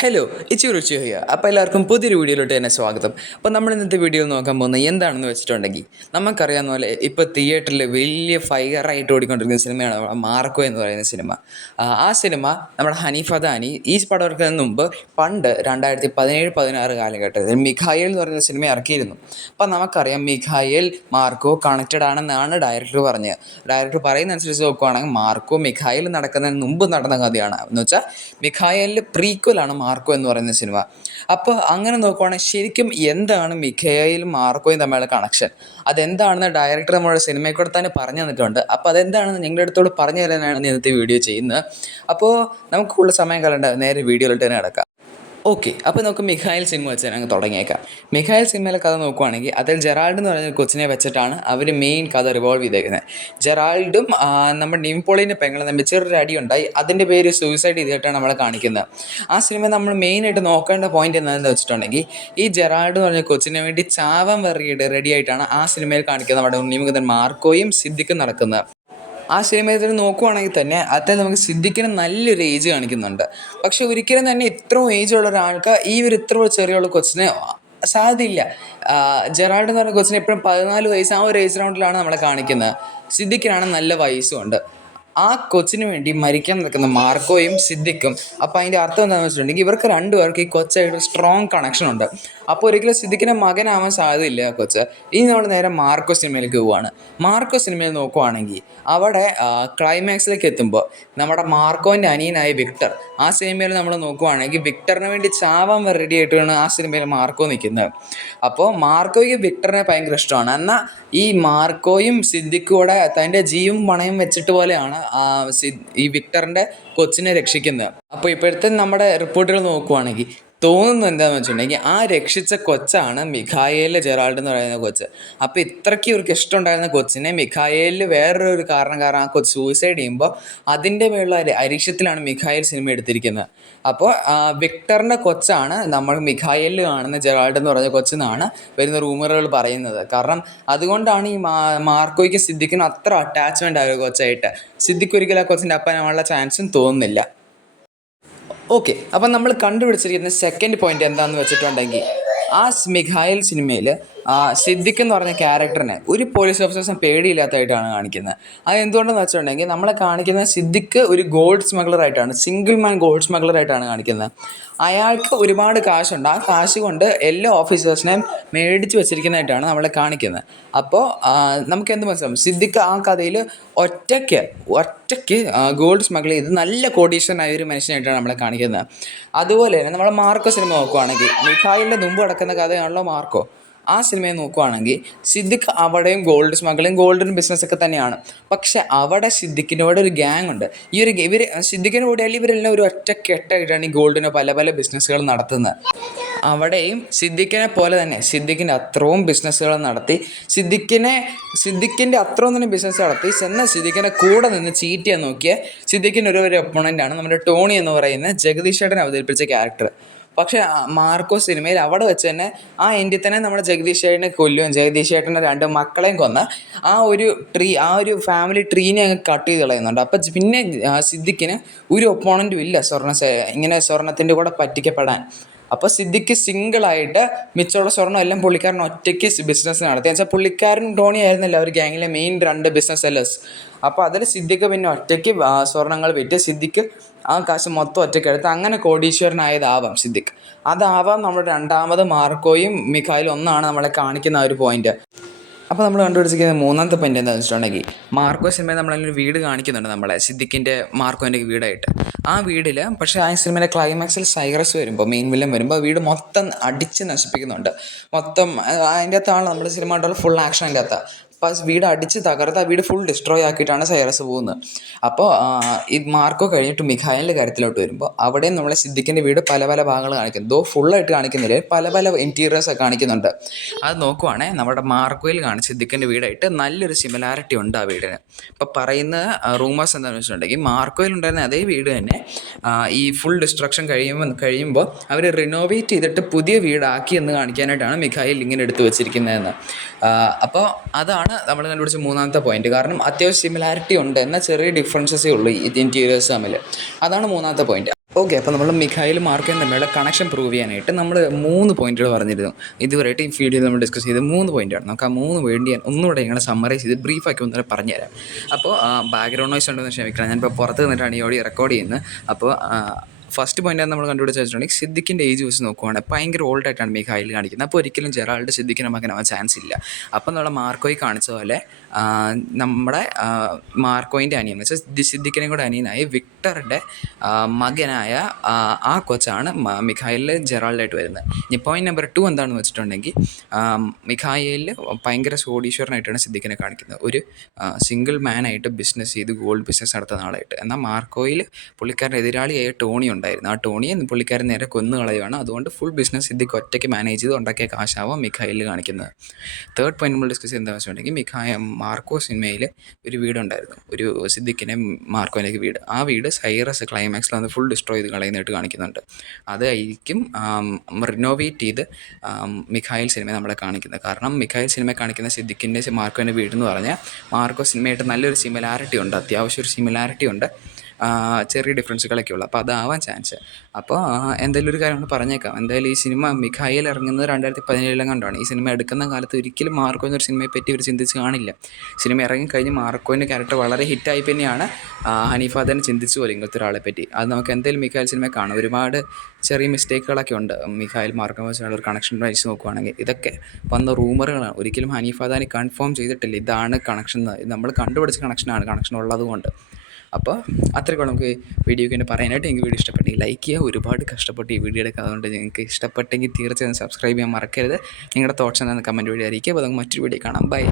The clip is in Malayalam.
ഹലോ ഇച്ചു രുചി ഹിയ. അപ്പോൾ എല്ലാവർക്കും പുതിയൊരു വീഡിയോയിലോട്ട് തന്നെ സ്വാഗതം. അപ്പോൾ നമ്മൾ ഇന്നത്തെ വീഡിയോ നോക്കാൻ പോകുന്നത് എന്താണെന്ന് വെച്ചിട്ടുണ്ടെങ്കിൽ നമുക്കറിയാവുന്ന പോലെ ഇപ്പോൾ തിയേറ്ററിൽ വലിയ ഫയറായിട്ട് ഓടിക്കൊണ്ടിരിക്കുന്ന സിനിമയാണ് മാർക്കോ എന്ന് പറയുന്ന സിനിമ. ആ സിനിമ നമ്മുടെ ഹനീഫ് അദാനി ഈ പടം ഇറക്കുന്നതിന് മുമ്പ് പണ്ട് 2017-16 കാലഘട്ടത്തിൽ മിഖായേൽ എന്ന് പറയുന്ന സിനിമ ഇറക്കിയിരുന്നു. അപ്പോൾ നമുക്കറിയാം മിഖായേൽ മാർക്കോ കണക്റ്റഡ് ആണെന്നാണ് ഡയറക്ടർ പറഞ്ഞത്. ഡയറക്ടർ പറയുന്ന അനുസരിച്ച് നോക്കുകയാണെങ്കിൽ മാർക്കോ മിഖായേൽ നടക്കുന്നതിന് മുമ്പ് നടന്ന കഥയാണ്. എന്ന് വെച്ചാൽ മിഖായേലിൻ്റെ പ്രീക്വലാണ് മാർക്കോ എന്ന് പറയുന്ന സിനിമ. അപ്പോൾ അങ്ങനെ നോക്കുവാണെങ്കിൽ ശരിക്കും എന്താണ് മിഖായേലും മാർക്കോയും തമ്മിലുള്ള കണക്ഷൻ, അതെന്താണെന്ന് ഡയറക്ടർ നമ്മുടെ സിനിമയിൽ കൂടെ തന്നെ പറഞ്ഞു തന്നിട്ടുണ്ട്. അപ്പോൾ അതെന്താണെന്ന് നിങ്ങളുടെ അടുത്തോട് പറഞ്ഞു തരാനാണ് ഇന്നത്തെ വീഡിയോ ചെയ്യുന്നത്. അപ്പോൾ നമുക്ക് കൂടുതൽ സമയം കളയണ്ട, നേരെ വീഡിയോയിലോട്ട് തന്നെ കിടക്കാം. ഓക്കെ, അപ്പോൾ നമുക്ക് മിഖായേൽ സിനിമ വെച്ച് തന്നെ അങ്ങ് തുടങ്ങിയേക്കാം. മിഖായേൽ സിനിമയിലെ കഥ നോക്കുവാണെങ്കിൽ അതിൽ ജെറാൾഡ് എന്ന് പറയുന്ന കൊച്ചിനെ വെച്ചിട്ടാണ് അവർ മെയിൻ കഥ റിവോൾവ് ചെയ്തേക്കുന്നത്. ജെറാൾഡും നമ്മുടെ നിംപോളിൻ്റെ പെങ്ങളും തമ്മിൽ ചെറിയൊരു അടി ഉണ്ടായി, അതിൻ്റെ പേര് സൂയിസൈഡ് ചെയ്തിട്ടാണ് നമ്മളെ കാണിക്കുന്നത്. ആ സിനിമ നമ്മൾ മെയിനായിട്ട് നോക്കേണ്ട പോയിന്റ് എന്താണെന്ന് വെച്ചിട്ടുണ്ടെങ്കിൽ ഈ ജെറാൾഡ് എന്ന് പറഞ്ഞ കൊച്ചിനെ വേണ്ടി ചാവാൻ റെഡി ആയിട്ടാണ് ആ സിനിമയിൽ കാണിക്കുന്നത് നമ്മുടെ ഉണ്ണിമുഖൻ മാർക്കോയും സിദ്ദിഖും നടക്കുന്നത്. ആ സിനിമയിൽ നോക്കുവാണെങ്കിൽ തന്നെ അതിൽ നമുക്ക് സിദ്ദിഖിന് നല്ലൊരു ഏജ് കാണിക്കുന്നുണ്ട്. പക്ഷെ ഒരിക്കലും തന്നെ ഇത്രയും ഏജുള്ള ഒരാൾക്ക് ഈ ഒരു ഇത്ര ചെറിയുള്ള കൊച്ചിനെ സാധ്യതയില്ല. ജെറാൾഡ് എന്ന് പറഞ്ഞ കൊച്ചിന് എപ്പോഴും 14 വയസ്സ് ആ ഒരു ഏജ് റൗണ്ടിലാണ് നമ്മളെ കാണിക്കുന്നത്. സിദ്ദിഖിനാണ് നല്ല വയസ്സുമുണ്ട്. ആ കൊച്ചിന് വേണ്ടി മരിക്കാൻ നിൽക്കുന്ന മാർക്കോയും സിദ്ദിഖും. അപ്പോൾ അതിൻ്റെ അർത്ഥം എന്താണെന്ന് വെച്ചിട്ടുണ്ടെങ്കിൽ ഇവർക്ക് രണ്ടുപേർക്ക് ഈ കൊച്ചായിട്ട് സ്ട്രോങ് കണക്ഷൻ ഉണ്ട്. അപ്പോൾ ഒരിക്കലും സിദ്ദിഖിൻ്റെ മകനാവാൻ സാധ്യതയില്ല ആ കൊച്ച്. ഇനി നമ്മൾ നേരെ മാർക്കോ സിനിമയിലേക്ക് പോവുകയാണ്. മാർക്കോ സിനിമയിൽ നോക്കുവാണെങ്കിൽ അവിടെ ക്ലൈമാക്സിലേക്ക് എത്തുമ്പോൾ നമ്മുടെ മാർക്കോൻ്റെ അനിയനായ വിക്ടർ, ആ സിനിമയിൽ നമ്മൾ നോക്കുവാണെങ്കിൽ വിക്ടറിന് വേണ്ടി ചാവാൻ റെഡി ആയിട്ടാണ് ആ സിനിമയിൽ മാർക്കോ നിൽക്കുന്നത്. അപ്പോൾ മാർക്കോയ്ക്ക് വിക്ടറിനെ ഭയങ്കര ഇഷ്ടമാണ്. എന്നാൽ ഈ മാർക്കോയും സിദ്ദിഖും കൂടെ തൻ്റെ ജീവും പണയം വെച്ചിട്ട് പോലെയാണ് ഈ വിക്ടറിൻ്റെ കൊച്ചിനെ രക്ഷിക്കുന്നത്. അപ്പോൾ ഇപ്പോഴത്തെ നമ്മുടെ റിപ്പോർട്ടുകൾ നോക്കുവാണെങ്കിൽ തോന്നുന്നത് എന്താണെന്ന് വെച്ചിട്ടുണ്ടെങ്കിൽ ആ രക്ഷിച്ച കൊച്ചാണ് മിഖായേൽ ജെറാൾഡ് എന്ന് പറയുന്ന കൊച്ച്. അപ്പോൾ ഇത്രയ്ക്ക് ഇവർക്ക് ഇഷ്ടമുണ്ടായിരുന്ന കൊച്ചിനെ മിഖായേലിൽ വേറൊരു കാരണം ആ കൊച്ച് സൂയിസൈഡ് ചെയ്യുമ്പോൾ അതിൻ്റെ മേലുള്ള അരിക്ഷത്തിലാണ് മിഖായേൽ സിനിമ എടുത്തിരിക്കുന്നത്. അപ്പോൾ വിക്ടറിൻ്റെ കൊച്ചാണ് നമ്മൾ മിഖായേലിൽ കാണുന്ന ജെറാൾഡ് എന്ന് പറഞ്ഞ കൊച്ചെന്നാണ് വരുന്ന റൂമറുകൾ പറയുന്നത്. കാരണം അതുകൊണ്ടാണ് ഈ മാർക്കോയ്ക്ക് സിദ്ദിഖിനും അത്ര അറ്റാച്ച്മെൻ്റ് ആയ കൊച്ചായിട്ട്. സിദ്ദിഖ് ഒരിക്കലും ആ കൊച്ചിൻ്റെ അപ്പനാവാനുള്ള ചാൻസും തോന്നുന്നില്ല. ഓക്കെ, അപ്പം നമ്മൾ കണ്ടുപിടിച്ചിരിക്കുന്ന സെക്കൻഡ് പോയിന്റ് എന്താണെന്ന് വെച്ചിട്ടുണ്ടെങ്കിൽ ആ മിഖായേൽ സിനിമയിൽ സിദ്ദിഖ് എന്ന് പറഞ്ഞ ക്യാരക്ടറിനെ ഒരു പോലീസ് ഓഫീസേഴ്സിന് പേടിയില്ലാത്തതായിട്ടാണ് കാണിക്കുന്നത്. അത് എന്തുകൊണ്ടെന്ന് വെച്ചിട്ടുണ്ടെങ്കിൽ നമ്മളെ കാണിക്കുന്ന സിദ്ദിഖ് ഒരു ഗോൾഡ് സ്മഗ്ലറായിട്ടാണ്, സിംഗിൾ മാൻ ഗോൾഡ് സ്മഗ്ലറായിട്ടാണ് കാണിക്കുന്നത്. അയാൾക്ക് ഒരുപാട് കാശുണ്ട്. ആ കാശ് കൊണ്ട് എല്ലാ ഓഫീസേഴ്സിനെയും മേടിച്ച് വെച്ചിരിക്കുന്നതായിട്ടാണ് നമ്മളെ കാണിക്കുന്നത്. അപ്പോൾ നമുക്ക് എന്ത് മനസ്സിലാവും, സിദ്ദിഖ് ആ കഥയിൽ ഒറ്റയ്ക്ക് ഗോൾഡ് സ്മഗിൾ ചെയ്ത് നല്ല കോടീശ്വരനായ ഒരു മനുഷ്യനായിട്ടാണ് നമ്മളെ കാണിക്കുന്നത്. അതുപോലെ തന്നെ നമ്മളെ മാർക്കോ സിനിമ നോക്കുവാണെങ്കിൽ മിഖായേലിൻ്റെ മുമ്പ് കിടക്കുന്ന കഥയാണല്ലോ മാർക്കോ. ആ സിനിമയെ നോക്കുവാണെങ്കിൽ സിദ്ദിഖ് അവിടെയും ഗോൾഡ് സ്മഗ്ലിങ് ഗോൾഡൻ ബിസിനസ്സൊക്കെ തന്നെയാണ്. പക്ഷെ അവിടെ സിദ്ദിഖിനോട് ഒരു ഗ്യാങ് ഉണ്ട്. ഇവർ സിദ്ദിഖിന് കൂടിയാൽ ഇവരെല്ലാം ഒരു ഒറ്റക്കെട്ടായിട്ടാണ് ഈ ഗോൾഡിന് പല പല ബിസിനസ്സുകൾ നടത്തുന്നത്. അവിടെയും സിദ്ദിഖിനെ പോലെ തന്നെ സിദ്ദിഖിൻ്റെ അത്രയും ബിസിനസ്സുകൾ നടത്തി സിദ്ദിഖിൻ്റെ അത്രയും തന്നെ ബിസിനസ് നടത്തി സിദ്ദിഖിൻ്റെ കൂടെ നിന്ന് ചീറ്റ് ചെയ്യാൻ നോക്കിയ സിദ്ദിഖിൻ്റെ ഒരു ഒപ്പോണൻ്റാണ് നമ്മുടെ ടോണി എന്ന് പറയുന്ന ജഗദീഷ് ചേട്ടൻ അവതരിപ്പിച്ച ക്യാരക്ടർ. പക്ഷേ മാർക്കോ സിനിമയിൽ അവിടെ വെച്ച് തന്നെ ആ എൻഡിൽ തന്നെ നമ്മുടെ ജഗദീഷ് ചേട്ടനെ കൊല്ലുകയും ജഗദീഷ് ചേട്ടൻ്റെ 2 മക്കളെയും കൊന്ന് ആ ഒരു ഫാമിലി ട്രീനെ അങ്ങ് കട്ട് ചെയ്ത് കളയുന്നുണ്ട്. അപ്പം പിന്നെ സിദ്ദിഖിന് ഒരു ഒപ്പോണൻറ്റും ഇല്ല ഇങ്ങനെ സ്വർണത്തിൻ്റെ കൂടെ പറ്റിക്കപ്പെടാൻ. അപ്പോൾ സിദ്ദിഖ് സിംഗിളായിട്ട് മിച്ചമുള്ള സ്വർണ്ണം എല്ലാം പുള്ളിക്കാരൻ ഒറ്റയ്ക്ക് ബിസിനസ് നടത്തി. എന്നുവെച്ചാൽ പുള്ളിക്കാരൻ ടോണി ആയിരുന്നില്ല ഒരു ഗ്യാങ്ങിലെ മെയിൻ 2 ബിസിനസ് സെല്ലേഴ്സ്. അപ്പോൾ അതിൽ സിദ്ദിഖ് പിന്നെ ഒറ്റയ്ക്ക് സ്വർണ്ണങ്ങൾ വിറ്റ് സിദ്ദിഖ് ആ കാശ് മൊത്തം ഒറ്റയ്ക്ക് എടുത്ത് അങ്ങനെ കോടീശ്വരനായതാവാം സിദ്ദിഖ്. അതാവാം നമ്മുടെ രണ്ടാമത് മാർക്കോയും മിഖായേലും ഒന്നാണ് നമ്മളെ കാണിക്കുന്ന ഒരു പോയിന്റ്. അപ്പോൾ നമ്മൾ കണ്ടുപിടിച്ചിരിക്കുന്ന മൂന്നാമത്തെ പോയിന്റ് എന്താണെന്ന് വെച്ചിട്ടുണ്ടെങ്കിൽ മാർക്കോ സിനിമയിൽ നമ്മളതിനൊരു വീട് കാണിക്കുന്നുണ്ട്, നമ്മളെ സിദ്ദിഖിൻ്റെ മാർക്കോൻ്റെ വീടായിട്ട്. ആ വീട്ടിൽ പക്ഷേ ആ സിനിമയിലെ ക്ലൈമാക്സിൽ സൈറസ് വരുമ്പോൾ മെയിൻ വില്ലൻ വരുമ്പോൾ വീട് മൊത്തം അടിച്ച് നശിപ്പിക്കുന്നുണ്ട്. മൊത്തം അതിൻ്റെ അകത്താണ് നമ്മുടെ സിനിമ കണ്ടുള്ള ഫുൾ ആക്ഷൻ അതിൻ്റെ അകത്ത്. അപ്പോൾ വീട് അടിച്ച് തകർത്ത് ആ വീട് ഫുൾ ഡിസ്ട്രോയ് ആക്കിയിട്ടാണ് സൈറസ് പോകുന്നത്. അപ്പോൾ ഈ മാർക്കോ കഴിഞ്ഞിട്ട് മിഖായേലിൻ്റെ കാര്യത്തിലോട്ട് വരുമ്പോൾ അവിടെയും നമ്മളെ സിദ്ദിഖിൻ്റെ വീട് പല പല ഭാഗങ്ങൾ കാണിക്കുന്നു. ഫുള്ളായിട്ട് കാണിക്കുന്നില്ല, പല പല ഇൻറ്റീരിയേഴ്സൊക്കെ കാണിക്കുന്നുണ്ട്. അത് നോക്കുവാണെങ്കിൽ നമ്മുടെ മാർക്കോയിൽ സിദ്ദിഖിൻ്റെ വീടായിട്ട് നല്ലൊരു സിമിലാരിറ്റി ഉണ്ട് ആ വീടിന്. ഇപ്പോൾ പറയുന്ന റൂമേഴ്സ് എന്താണെന്ന് വെച്ചിട്ടുണ്ടെങ്കിൽ മാർക്കോയിൽ ഉണ്ടായിരുന്ന അതേ വീട് തന്നെ ഈ ഫുൾ ഡിസ്ട്രക്ഷൻ കഴിയുമ്പോൾ അവർ റിനോവേറ്റ് ചെയ്തിട്ട് പുതിയ വീടാക്കി എന്ന് കാണിക്കാനായിട്ടാണ് മിഖായേൽ ഇങ്ങനെ എടുത്തു വെച്ചിരിക്കുന്നതെന്ന്. അപ്പോൾ അതാണ് നമ്മൾ കണ്ടുപിടിച്ച മൂന്നാമത്തെ പോയിന്റ്. കാരണം അത്യാവശ്യം സിമിലാരിറ്റി ഉണ്ട്, എന്നാൽ ചെറിയ ഡിഫറൻസസേ ഉള്ളൂ ഈ ഇൻറ്റീരിയേഴ്സ് തമ്മിൽ. അതാണ് മൂന്നാമത്തെ പോയിന്റ്. ഓക്കെ, അപ്പോൾ നമ്മൾ മിഖായിലും മാർക്കോയും തമ്മിലുള്ള കണക്ഷൻ പ്രൂവ് ചെയ്യാനായിട്ട് നമ്മൾ 3 പോയിന്റുകൾ പറഞ്ഞിരുന്നു. ഇതുവരെയായിട്ട് ഈ വീഡിയോയിൽ നമ്മൾ ഡിസ്കസ് ചെയ്ത് 3 പോയിന്റാണ്. നമുക്ക് ആ 3 പോയിന്റ് ഞാൻ ഒന്നുകൂടെ ഇങ്ങനെ സമ്മറൈസ് ചെയ്ത് ബ്രീഫാക്കി ഒന്നുകൂടെ പറഞ്ഞുതരാം. അപ്പോൾ ബാക്ക്ഗ്രൗണ്ട് നോയ്സ് ഉണ്ടെന്ന് ക്ഷമിക്കണം, ഞാനിപ്പോൾ പുറത്ത് നിന്നിട്ടാണ് ഈ ഓഡിയോ റെക്കോർഡ് ചെയ്യുന്നത്. അപ്പോൾ ഫസ്റ്റ് പോയിന്റ് നമ്മൾ കണ്ടുപിടിച്ച് വെച്ചിട്ടുണ്ടെങ്കിൽ സിദ്ദിഖിൻ്റെ ഏജ് വെച്ച് നോക്കുവാണെങ്കിൽ ഭയങ്കര ഓൾഡായിട്ടാണ് മിഖായിൽ കാണിക്കുന്നത്. അപ്പോൾ ഒരിക്കലും ജെറാൾഡ് സിദ്ദിഖിൻ്റെ മകനാവാൻ ചാൻസ് ഇല്ല. അപ്പം നമ്മൾ മാർക്കോയി കാണിച്ച പോലെ നമ്മുടെ മാർക്കോയിൻ്റെ അനിയൻ എന്ന് വെച്ചാൽ സിദ്ദിഖിനെയും കൂടെ അനിയനായി വിക്ടറിൻ്റെ മകനായ ആ കൊച്ചാണ് മിഖായിലിൽ ജെറാൾഡായിട്ട് വരുന്നത്. ഇനി പോയിന്റ് നമ്പർ 2 എന്താണെന്ന് വെച്ചിട്ടുണ്ടെങ്കിൽ മിഖായിലിൽ ഭയങ്കര കോടീശ്വരനായിട്ടാണ് സിദ്ദിഖിനെ കാണിക്കുന്നത്. ഒരു സിംഗിൾ മാനായിട്ട് ബിസിനസ് ചെയ്ത് ഗോൾഡ് ബിസിനസ് നടത്തുന്ന ആളായിട്ട്. എന്നാൽ മാർക്കോയിൽ പുള്ളിക്കാരൻ്റെ എതിരാളിയായ ടോണി ഉണ്ടായിരുന്നു. ആ ടോണിയെ പുള്ളിക്കാരൻ നേരെ കൊന്നു കളയുകയാണ്. അതുകൊണ്ട് ഫുൾ ബിസിനസ് സിദ്ദിഖ് ഒറ്റയ്ക്ക് മാനേജ് ചെയ്ത് ഉണ്ടാക്കിയ കാശാവാം മിഖായിലിൽ കാണിക്കുന്നത്. തേർഡ് പോയിന്റ് നമ്മൾ ഡിസ്കസ് എന്താണെന്ന് വെച്ചിട്ടുണ്ടെങ്കിൽ മാർക്കോ സിനിമയിൽ ഒരു വീടുണ്ടായിരുന്നു, ഒരു സിദ്ദിഖിനെ മാർക്കോയിലേക്ക് വീട്. ആ വീട് സൈറസ് ക്ലൈമാക്സിൽ വന്ന് ഫുൾ ഡിസ്ട്രോയ് ചെയ്ത് കളയുന്നതായിട്ട് കാണിക്കുന്നുണ്ട്. അതായിരിക്കും റിനോവേറ്റ് ചെയ്ത് മിഖായിൽ സിനിമ നമ്മളെ കാണിക്കുന്നത്. കാരണം മിഖായിൽ സിനിമ കാണിക്കുന്ന സിദ്ദിഖിൻ്റെ മാർക്കോൻ്റെ വീടെന്ന് പറഞ്ഞാൽ മാർക്കോ സിനിമയായിട്ട് നല്ലൊരു സിമിലാരിറ്റി ഉണ്ട്, അത്യാവശ്യം ഒരു സിമിലാരിറ്റി ഉണ്ട്, ചെറിയ ഡിഫറൻസുകളൊക്കെ ഉള്ളു. അപ്പോൾ അതാവാൻ ചാൻസ്. അപ്പോൾ എന്തെങ്കിലും ഒരു കാര്യം പറഞ്ഞേക്കാം. എന്തായാലും ഈ സിനിമ മിഖായിൽ ഇറങ്ങുന്നത് 2017 കണ്ടാണ്. ഈ സിനിമ എടുക്കുന്ന കാലത്ത് ഒരിക്കലും മാർക്കോ എന്നൊരു സിനിമയെ പറ്റി ഒരു ചിന്തിച്ച് കാണില്ല. സിനിമ ഇറങ്ങിക്കഴിഞ്ഞ് മാർക്കോൻ്റെ ക്യാരക്ടർ വളരെ ഹിറ്റായി തന്നെയാണ് ഹനീഫ തന്നെ ചിന്തിച്ചു പോലും ഇങ്ങനത്തെ ഒരാളെ പറ്റി. അത് നമുക്ക് എന്തായാലും മിഖായിൽ സിനിമ കാണാം. ഒരുപാട് ചെറിയ മിസ്റ്റേക്കുകളൊക്കെ ഉണ്ട് മിഖായിൽ മാർക്കോ വെച്ചുള്ള ഒരു കണക്ഷൻ വെച്ച് നോക്കുവാണെങ്കിൽ. ഇതൊക്കെ വന്ന റൂമറുകളാണ്, ഒരിക്കലും ഹനീഫ ദാനി കൺഫേം ചെയ്തിട്ടില്ല ഇതാണ് കണക്ഷൻ. നമ്മൾ കണ്ടുപിടിച്ച കണക്ഷനാണ്, കണക്ഷൻ ഉള്ളതുകൊണ്ട്. അപ്പോൾ അത്രയ്ക്ക് നമുക്ക് വീഡിയോക്ക് തന്നെ പറയാനായിട്ട്. എനിക്ക് വീഡിയോ ഇഷ്ടപ്പെട്ടെങ്കിൽ ലൈക്ക് ചെയ്യുക. ഒരുപാട് കഷ്ടപ്പെട്ട് ഈ വീഡിയോ എടുക്കുക, അതുകൊണ്ട് നിങ്ങൾക്ക് ഇഷ്ടപ്പെട്ടെങ്കിൽ തീർച്ചയായും സബ്സ്ക്രൈബ് ചെയ്യാൻ മറക്കരുത്. നിങ്ങളുടെ തോട്ട്സ് എന്താണെന്ന് കമൻറ്റ് വഴി അറിയിക്കുക. അപ്പോൾ നമുക്ക് മറ്റൊരു വീഡിയോ കാണാം. ബൈ.